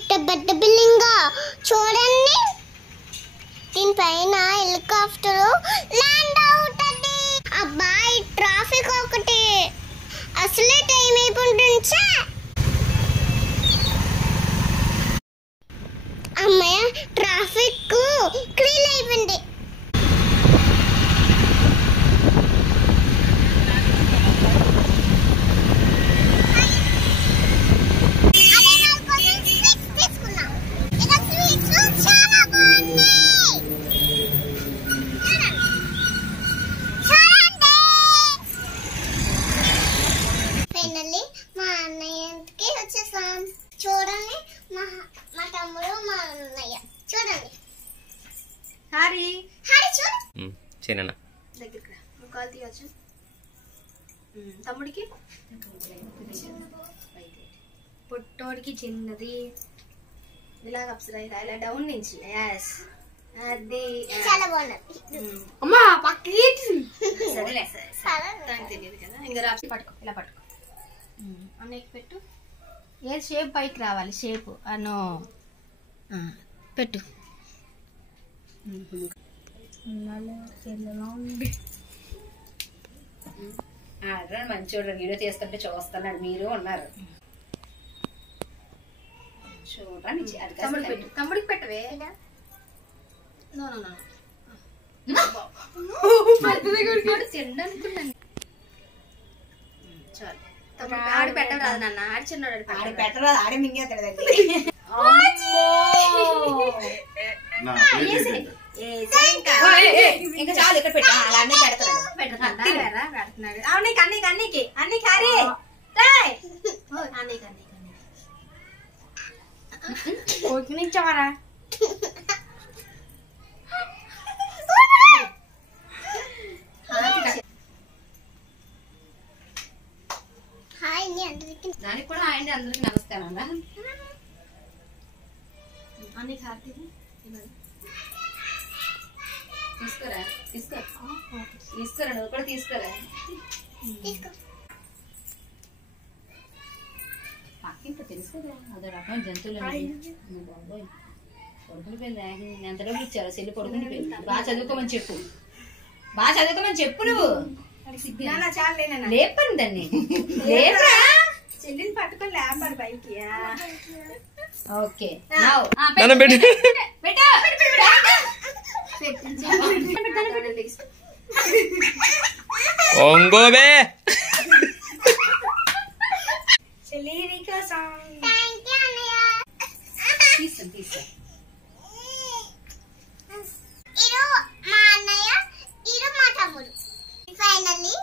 ఇంత పెద్ద బిల్డింగ్ చూడండి. దీనిపైన హెలికాప్టర్ ల్యాండ్ అవుతుంది. అబ్బాయి ట్రాఫిక్ ఒకటి అసలే టైం అయిపోతుంచా. అమ్మయ్య ట్రాఫిక్ క్లియర్ అయిపోయింది. ఫైనల్లీ మా అన్నయ్యకి వచ్చేసాం. చూడండి మా తమ్ముడు మా అన్నయ్య చూడండి. హారి చూడు చిన్న దగ్గరికి రా. నువ్వు కాల్ తీయచ్చు. తమ్ముడికి పొట్టోడికి చిన్నది ఇలాగ అప్సరా ఇలా డౌన్ నుంచి. అది చాలా బాగుంది. అమ్మా పక్కకి సరేలే నాకు తెలియదు కదా. ఇంకా రా పట్టుకో, ఇలా పట్టుకో. అన్నయ్యకి పెట్టు. ఏ షేప్ పైకి రావాలి, షేప్ అను పెట్టు. మంచోడు వీడియో తీస్తుంటే చూస్తున్నాడు. మీరు ఉన్నారు చూడండి. తమ్ముడికి పెట్టవే. తిననుకున్నాను. చాలు ఆడి పెట్టరాదు నాన్న. ఆడి చిన్నాడు ఆడి పెట్టరాదు. ఆడే మింగేస్తాడు. ఇంకా చాలు ఇక్కడ పెట్టా. అలా అన్నీ పెడతాడు. పెడుతున్నాడు. అన్నీకి అన్నీకి అన్నీకి అన్నీకి హరి అన్నీకి అన్నీకి కోకి నుంచవరా. దానికి కూడా ఆయన అందరికి నమస్కారం. అన్నీకి హారతి తీసుకోరా. తీసుకోరా. నువ్వు కూడా తీసుకోరా. పక్కింట్లో తెలుసు కదా అదో రకమైన జంతువులు. బాబోయ్ పడుకుని పోయింది. ఎంత డబ్బులు ఇచ్చారు? చెల్లి పడుకుని పోయింది. బాగా చదువుకోమని చెప్పు. బాగా చదువుకోమని చెప్పు. నువ్వు లేపని దాన్ని లేపరా. చెల్లిని పట్టుకొని లేపాలి పైకి. ఓకే ఒంగోబే చెల్లి నీకోసం. తీసుకో. ఇరు మా అన్నయ్య, ఇరు మా తమ్ముడు. ఫైనల్లీ